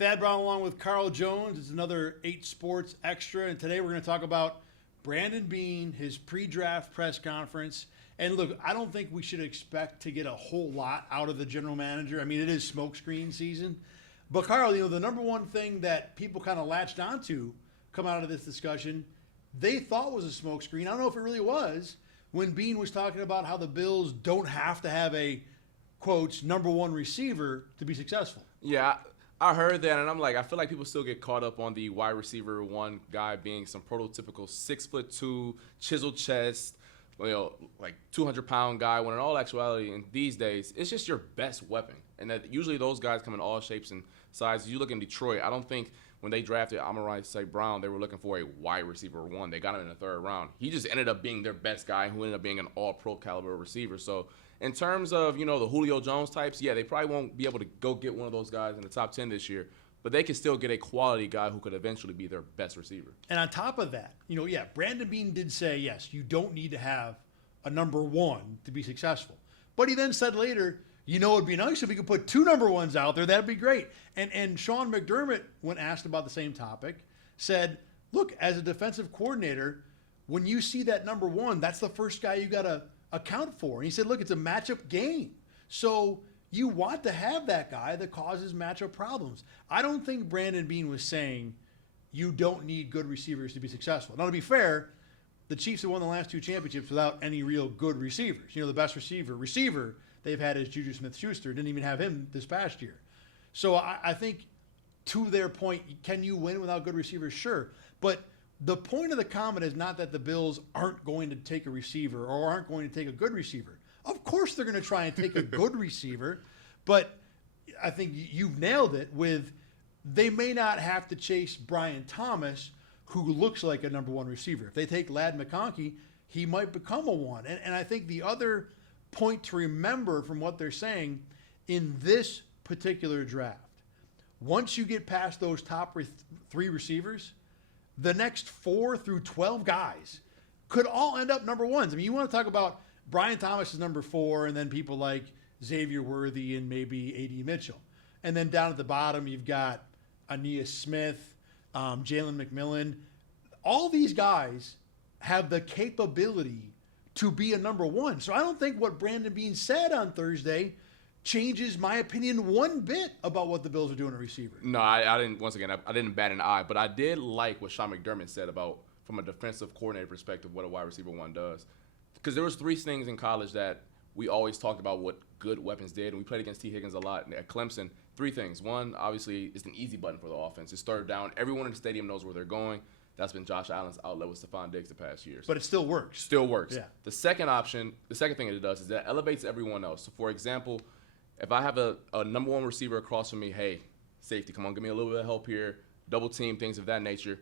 Thad Brown along with Carl Jones. It's another 8 Sports Extra, and today we're going to talk about Brandon Beane, his pre-draft press conference. And look, I don't think we should expect to get a whole lot out of the general manager. I mean, it is smokescreen season. But Carl, the number one thing that people kind of latched onto come out of this discussion, they thought was a smokescreen. I don't know if it really was, when Beane was talking about how the Bills don't have to have a, quotes, number one receiver to be successful. Yeah, I heard that, and I'm like, I feel like people still get caught up on the wide receiver one guy being some prototypical 6'2", chiseled chest, like 200-pound guy. When in all actuality, in these days, it's just your best weapon. And that usually those guys come in all shapes and sizes. You look in Detroit, I don't think when they drafted Amon-Ra St. Brown, they were looking for a wide receiver one. They got him in the 3rd round. He just ended up being their best guy, who ended up being an all-pro caliber receiver. So in terms of, the Julio Jones types, yeah, they probably won't be able to go get one of those guys in the top 10 this year, but they can still get a quality guy who could eventually be their best receiver. And on top of that, Brandon Beane did say, yes, you don't need to have a number one to be successful. But he then said later, it'd be nice if we could put 2 number ones out there. That'd be great. And Sean McDermott, when asked about the same topic, said, look, as a defensive coordinator, when you see that number one, that's the first guy you got to account for. And he said, look, it's a matchup game. So you want to have that guy that causes matchup problems. I don't think Brandon Beane was saying you don't need good receivers to be successful. Now, to be fair, the Chiefs have won the last 2 championships without any real good receivers. The best receiver they've had is Juju Smith-Schuster. Didn't even have him this past year. So I think, to their point, can you win without good receivers? Sure. But the point of the comment is not that the Bills aren't going to take a receiver or aren't going to take a good receiver. Of course they're going to try and take a good receiver, but I think you've nailed it with they may not have to chase Brian Thomas, who looks like a number one receiver. If they take Ladd McConkey, he might become a one. And I think the other point to remember from what they're saying in this particular draft, once you get past those top 3 receivers, the next 4 through 12 guys could all end up number ones. I mean, you want to talk about Brian Thomas is number 4, and then people like Xavier Worthy and maybe A.D. Mitchell. And then down at the bottom, you've got Aeneas Smith, Jalen McMillan. All these guys have the capability to be a number one. So I don't think what Brandon Beane said on Thursday changes my opinion one bit about what the Bills are doing at receiver. No, I didn't. Once again, I didn't bat an eye, but I did like what Sean McDermott said about, from a defensive coordinator perspective, what a wide receiver one does. Because there was 3 things in college that we always talked about what good weapons did, and we played against T. Higgins a lot at Clemson. 3 things. One, obviously, is an easy button for the offense. It's 3rd down. Everyone in the stadium knows where they're going. That's been Josh Allen's outlet with Stephon Diggs the past years. But it still works. Still works. Yeah. The second thing it does is that elevates everyone else. So, for example, if I have a number one receiver across from me, hey, safety, come on, give me a little bit of help here, double team, things of that nature.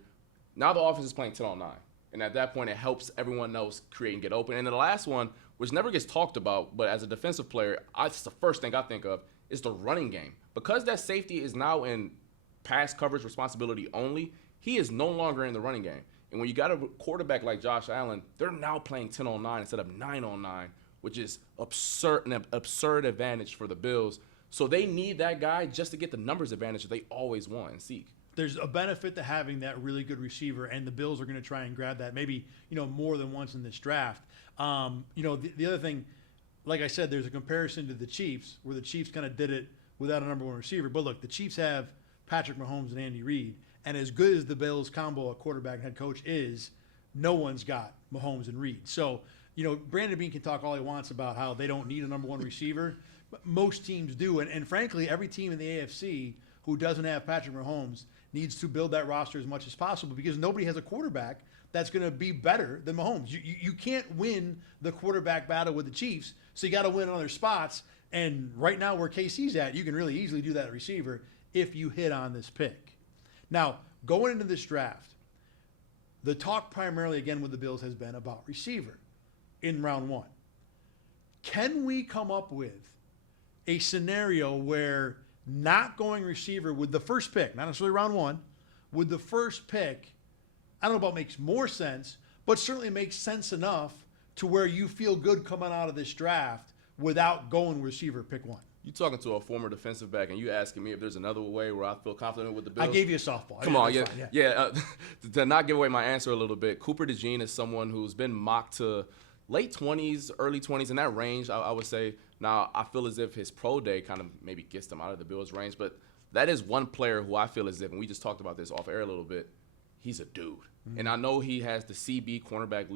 Now the offense is playing 10 on 9. And at that point, it helps everyone else create and get open. And then the last one, which never gets talked about, but as a defensive player, it's the first thing I think of, is the running game. Because that safety is now in pass coverage responsibility only, he is no longer in the running game. And when you got a quarterback like Josh Allen, they're now playing 10 on 9 instead of 9 on 9, which is an absurd advantage for the Bills. So they need that guy just to get the numbers advantage that they always want and seek. There's a benefit to having that really good receiver, and the Bills are going to try and grab that maybe, more than once in this draft. The other thing, like I said, there's a comparison to the Chiefs, where the Chiefs kind of did it without a number one receiver. But look, the Chiefs have Patrick Mahomes and Andy Reid, and as good as the Bills combo at quarterback and head coach is, no one's got Mahomes and Reid. So, Brandon Beane can talk all he wants about how they don't need a number one receiver, but most teams do. And frankly, every team in the AFC who doesn't have Patrick Mahomes needs to build that roster as much as possible, because nobody has a quarterback that's going to be better than Mahomes. You can't win the quarterback battle with the Chiefs, so you got to win in other spots. And right now where KC's at, you can really easily do that at receiver if you hit on this pick. Now, going into this draft, the talk primarily, again, with the Bills has been about receiver in round 1. Can we come up with a scenario where not going receiver with the first pick, not necessarily round 1, with the first pick, I don't know about makes more sense, but certainly makes sense enough to where you feel good coming out of this draft without going receiver pick 1? You talking to a former defensive back, and you asking me if there's another way where I feel confident with the Bills? I gave you a softball. Come on, That's yeah, fine, yeah. To not give away my answer a little bit, Cooper DeJean is someone who's been mocked to late 20s, early 20s, in that range, I would say. Now, I feel as if his pro day kind of maybe gets him out of the Bills' range, but that is one player who I feel as if, and we just talked about this off air a little bit, he's a dude. Mm-hmm. And I know he has the CB cornerback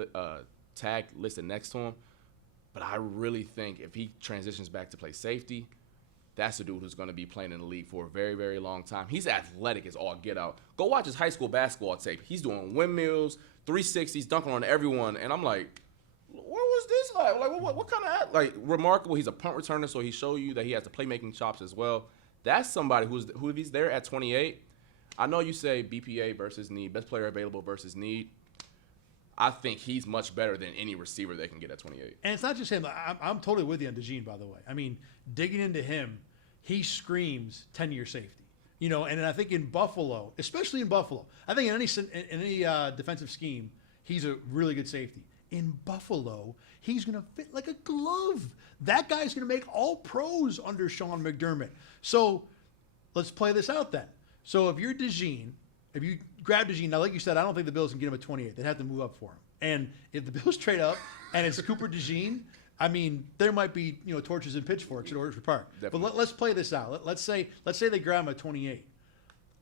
tag listed next to him, but I really think if he transitions back to play safety, that's a dude who's going to be playing in the league for a very, very long time. He's athletic as all get out. Go watch his high school basketball tape. He's doing windmills, 360s, dunking on everyone, and I'm like, what was this like? Like, what kind of like remarkable? He's a punt returner, so he show you that he has the playmaking chops as well. That's somebody who if he's there at 28. I know you say BPA versus need, best player available versus need. I think he's much better than any receiver they can get at 28. And it's not just him. I'm totally with you on DeJean, by the way. I mean, digging into him, he screams 10-year safety. You know, and I think in Buffalo, especially in Buffalo, I think in any defensive scheme, he's a really good safety. In Buffalo, he's going to fit like a glove. That guy's going to make all pros under Sean McDermott. So let's play this out then. So if you're DeJean, if you grab DeJean, now like you said, I don't think the Bills can get him at 28. They'd have to move up for him. And if the Bills trade up and it's Cooper DeJean, I mean, there might be torches and pitchforks at Orchard Park. Definitely. But let's play this out. Let's say they grab him at 28.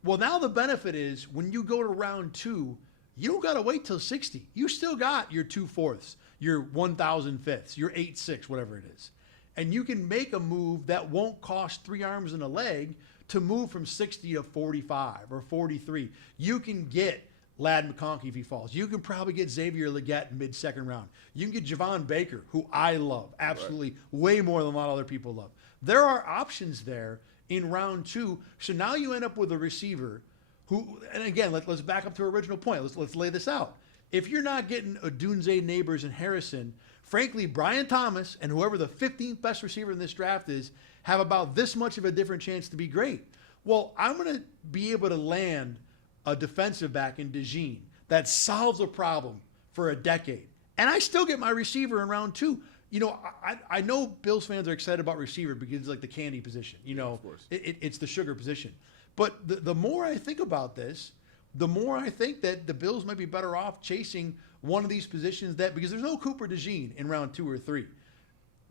Well, now the benefit is when you go to round 2, you don't got to wait till 60. You still got your 2/4, your 1,005ths, your 8/6, whatever it is. And you can make a move that won't cost 3 arms and a leg to move from 60 to 45 or 43. You can get Ladd McConkey if he falls. You can probably get Xavier Legette mid-second round. You can get Javon Baker, who I love, absolutely, way more than a lot of other people love. There are options there in round 2. So now you end up with a receiver who, and again, let's back up to our original point. Let's lay this out. If you're not getting Odunze, Neighbors, and Harrison, frankly, Brian Thomas and whoever the 15th best receiver in this draft is have about this much of a different chance to be great. Well, I'm going to be able to land a defensive back in DeJean that solves a problem for a decade. And I still get my receiver in round 2. I know Bills fans are excited about receiver because it's like the candy position. Of course. It's the sugar position. But the more I think about this, the more I think that the Bills might be better off chasing one of these positions because there's no Cooper DeJean in round 2 or 3,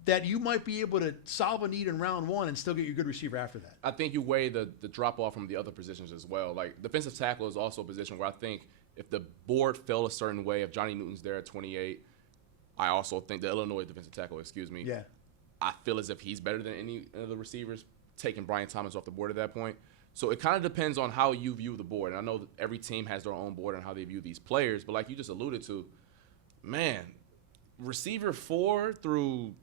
that you might be able to solve a need in round 1 and still get your good receiver after that. I think you weigh the drop off from the other positions as well. Like defensive tackle is also a position where I think if the board fell a certain way, if Johnny Newton's there at 28, I also think the Illinois defensive tackle, Yeah. I feel as if he's better than any of the receivers, taking Brian Thomas off the board at that point. So it kind of depends on how you view the board. And I know that every team has their own board and how they view these players. But like you just alluded to, man, receiver 4 through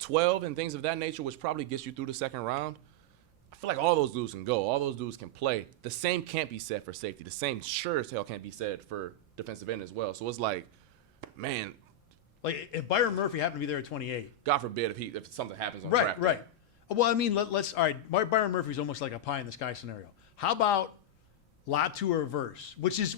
12 and things of that nature, which probably gets you through the second round, I feel like all those dudes can go. All those dudes can play. The same can't be said for safety. The same sure as hell can't be said for defensive end as well. So it's like, man. Like if Byron Murphy happened to be there at 28. God forbid if something happens on draft day. Right. Well, I mean, let's all right. Byron Murphy's almost like a pie in the sky scenario. How about Latu or reverse? Which is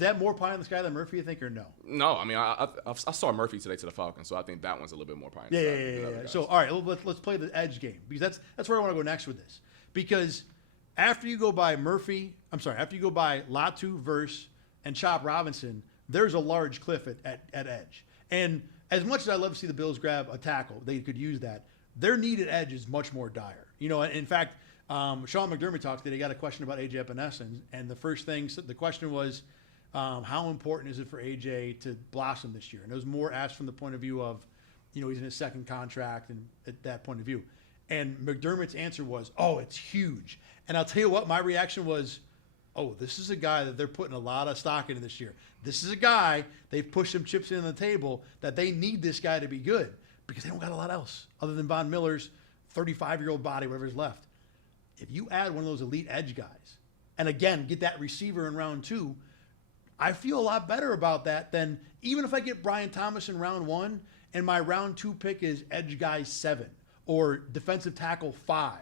that more pie in the sky than Murphy, you think, or no? No, I mean, I saw Murphy today to the Falcons, so I think that one's a little bit more pie in the sky than other guys. So, all right, let's play the edge game because that's where I want to go next with this. Because after you go by Latu, Verse, and Chop Robinson, there's a large cliff at edge. And as much as I love to see the Bills grab a tackle, they could use that. Their need at edge is much more dire. In fact, Sean McDermott talked today. He got a question about AJ Epinesa, and the question was, how important is it for AJ to blossom this year? And it was more asked from the point of view of, he's in his second contract, and at that point of view. And McDermott's answer was, oh, it's huge. And I'll tell you what, my reaction was, oh, this is a guy that they're putting a lot of stock into this year. This is a guy, they've pushed some chips in on the table that they need this guy to be good because they don't got a lot else other than Von Miller's 35-year-old body, whatever's left. If you add one of those elite edge guys, and again, get that receiver in round 2, I feel a lot better about that than even if I get Brian Thomas in round 1 and my round 2 pick is edge guy 7 or defensive tackle 5,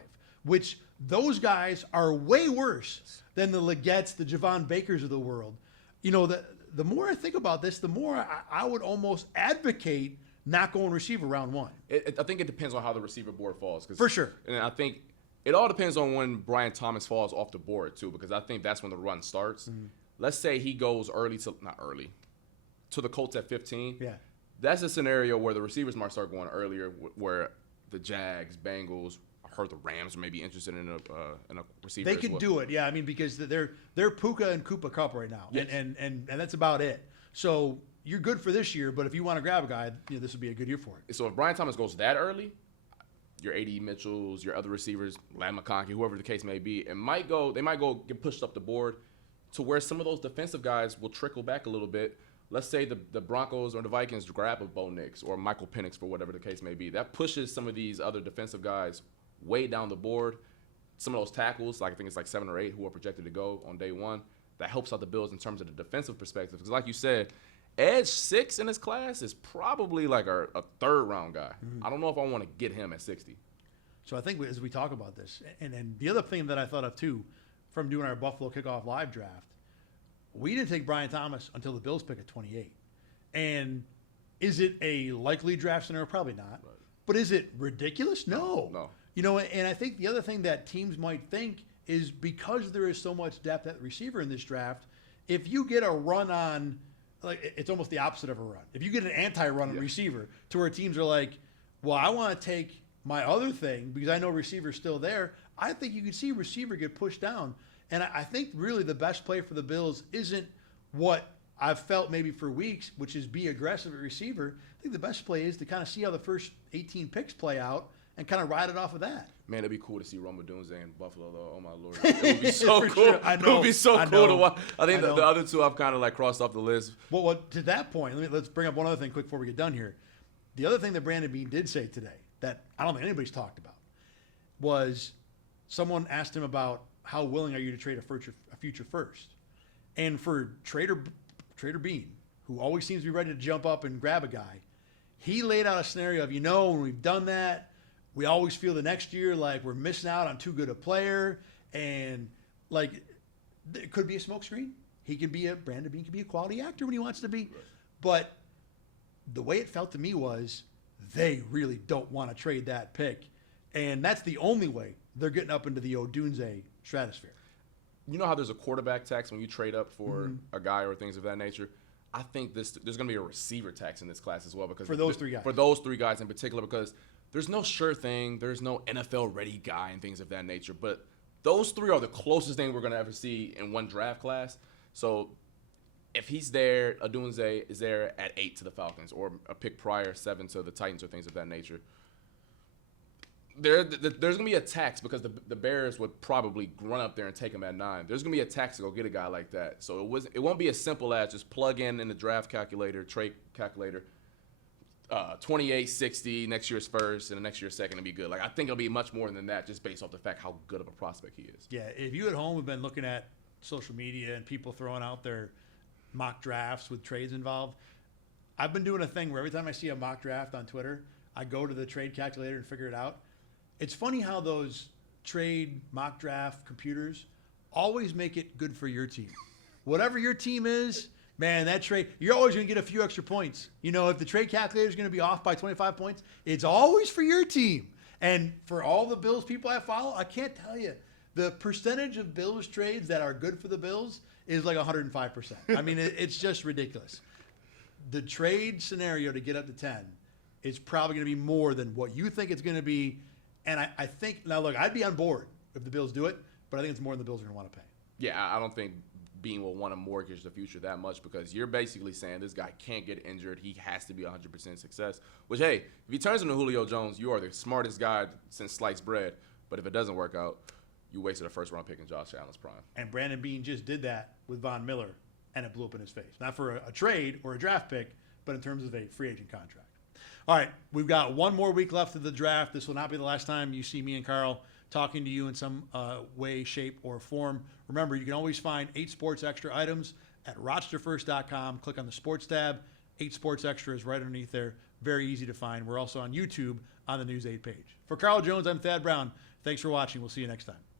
which those guys are way worse than the Legettes, the Javon Bakers of the world. The more I think about this, the more I would almost advocate not going receiver round one. I think it depends on how the receiver board falls. For sure. And I think it all depends on when Brian Thomas falls off the board, too, because I think that's when the run starts. Let's say he goes to the Colts at 15. Yeah. That's a scenario where the receivers might start going earlier, where the Jags, Bengals, I heard the Rams are maybe interested in a receiver. They as could well. do it, yeah. I mean, because they're Puka and Koopa Cup right now, Yes. and that's about it. So you're good for this year, but if you want to grab a guy, this would be a good year for it. So if Brian Thomas goes that early, your A.D. Mitchells, your other receivers, Lam McConkey, whoever the case may be, they might go get pushed up the board to where some of those defensive guys will trickle back a little bit. Let's say the Broncos or the Vikings grab a Bo Nix or Michael Penix for whatever the case may be. That pushes some of these other defensive guys way down the board. Some of those tackles, like I think it's like 7 or 8 who are projected to go on day one. That helps out the Bills in terms of the defensive perspective. Because like you said, edge 6 in this class is probably like a third-round guy. I don't know if I want to get him at 60. So I think as we talk about this, and the other thing that I thought of too, from doing our Buffalo Kickoff Live draft, we didn't take Brian Thomas until the Bills pick at 28. And is it a likely draft scenario? Probably not. Right. But is it ridiculous? No. No. And I think the other thing that teams might think is because there is so much depth at receiver in this draft, if you get a run on, like it's almost the opposite of a run. If you get an anti-run on receiver to where teams are like, well, I want to take my other thing because I know receiver's still there, I think you could see receiver get pushed down. And I think really the best play for the Bills isn't what I've felt maybe for weeks, which is be aggressive at receiver. I think the best play is to kind of see how the first 18 picks play out and kind of ride it off of that. Man, it'd be cool to see Rome Odunze in Buffalo, though. Oh, my Lord. It would be so For cool. sure. I know. It would be so I cool know. to watch. I think I know. the other two I've kind of like crossed off the list. Well, to that point, let's bring up one other thing quick before we get done here. The other thing that Brandon Beane did say today that I don't think anybody's talked about was someone asked him about how willing are you to trade a future first. And for Trader Beane, who always seems to be ready to jump up and grab a guy, he laid out a scenario of, when we've done that, we always feel the next year like we're missing out on too good a player, and like it could be a smokescreen. Brandon Beane can be a quality actor when he wants to be, but the way it felt to me was they really don't want to trade that pick, and that's the only way they're getting up into the Odunze stratosphere. You know how there's a quarterback tax when you trade up for a guy or things of that nature? I think there's going to be a receiver tax in this class as well because For those three guys. For those 3 guys in particular, because there's no sure thing, there's no NFL ready guy and things of that nature. But those 3 are the closest thing we're going to ever see in one draft class. So if he's there, Odunze is there at 8 to the Falcons, or a pick prior 7 to the Titans or things of that nature. There's going to be a tax because the Bears would probably run up there and take him at 9. There's going to be a tax to go get a guy like that. So it won't be as simple as just plug in the draft calculator, trade calculator, 28, 60, next year's first, and the next year's second to be good. Like I think it'll be much more than that just based off the fact how good of a prospect he is. Yeah, if you at home have been looking at social media and people throwing out their mock drafts with trades involved, I've been doing a thing where every time I see a mock draft on Twitter, I go to the trade calculator and figure it out. It's funny how those trade mock draft computers always make it good for your team. Whatever your team is, man, that trade, you're always going to get a few extra points. If the trade calculator is going to be off by 25 points, it's always for your team. And for all the Bills people I follow, I can't tell you, the percentage of Bills trades that are good for the Bills is like 105%. I mean, it's just ridiculous. The trade scenario to get up to 10 is probably going to be more than what you think it's going to be. And I think, now look, I'd be on board if the Bills do it, but I think it's more than the Bills are going to want to pay. Yeah, I don't think Beane will want to mortgage the future that much because you're basically saying this guy can't get injured. He has to be 100% success. Which, hey, if he turns into Julio Jones, you are the smartest guy since sliced bread. But if it doesn't work out, you wasted a first-round pick in Josh Allen's prime. And Brandon Beane just did that with Von Miller, and it blew up in his face. Not for a trade or a draft pick, but in terms of a free agent contract. All right, we've got one more week left of the draft. This will not be the last time you see me and Carl talking to you in some way, shape, or form. Remember, you can always find 8 Sports Extra items at RochesterFirst.com. Click on the Sports tab. 8 Sports Extra is right underneath there. Very easy to find. We're also on YouTube on the News 8 page. For Carl Jones, I'm Thad Brown. Thanks for watching. We'll see you next time.